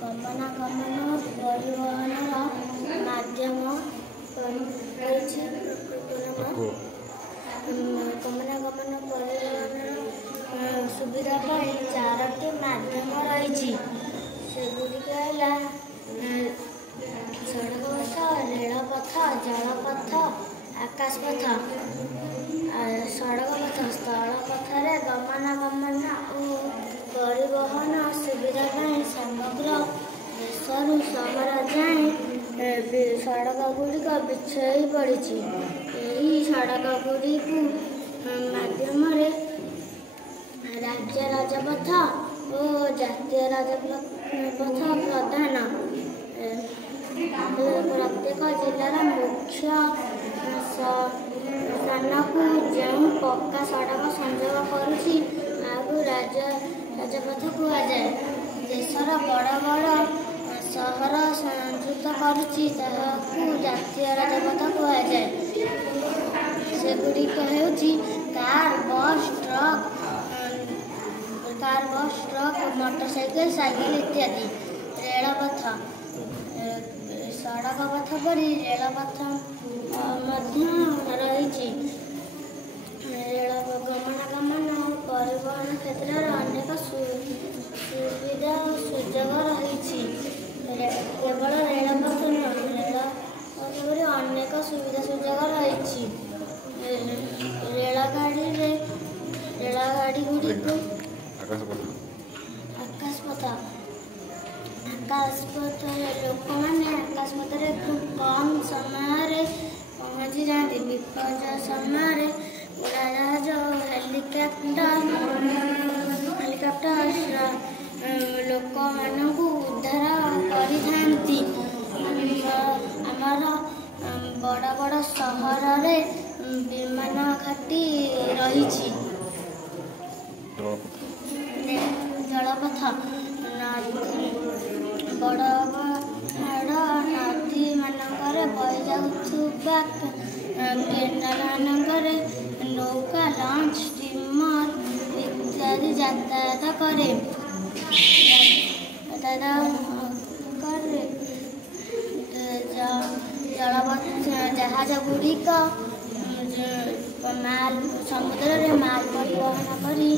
गमनागमन परिवहन माध्यम गमनागमन परिवहन सुविधा पर 4टी माध्यम रही सेगुड़िक सड़क पथ रेलपथ जलपथ आकाशपथ। सड़क पथ स्थल पथरे गमनागमन और परिवहन सुविधा समग्र देशरू सहर जाए सड़क गुड़िक बिछाई पड़ी। यही सड़क गुड़िक माध्यम राज्य राजपथ और जातीय राजपथ प्रधान प्रत्येक जिलार मुख्य स्थान को जो पक्का सड़क संजोग करुँची राज्य राजपथ कहुए। देशर बड़ बड़ सहर संयुक्त करुँची जातीय राजपथ कहुए। सेगुड़िक हेउची car bus truck motorcycle cycle इत्यादि। रेलपथ सड़क पथ परी रेलपथ रही गमनागमन परिवहन क्षेत्र में अनेक सुविधा सुजोग रही। केवल रेलपथ रेलपथ पर अनेक सुविधा सुजोग रही। रेलगाड़ी गुड़िक आकाशपथ लोक मैंने आकाशपथ खूब कम समय पहुँची जाती। विपद समय उड़ाजहाज हेलिकप्टर लोक मानक उद्धार करी। आमर बड़ बड़ सहर विमान घाटी रही। जलपथ बड़ बड़ नदी मानक बही जाऊा केनाल मानक नौका लॉन्च स्टीमर इत्यादि यातायात करे। जहाज गुड़िक माल समुद्र में माल परिवहन करी।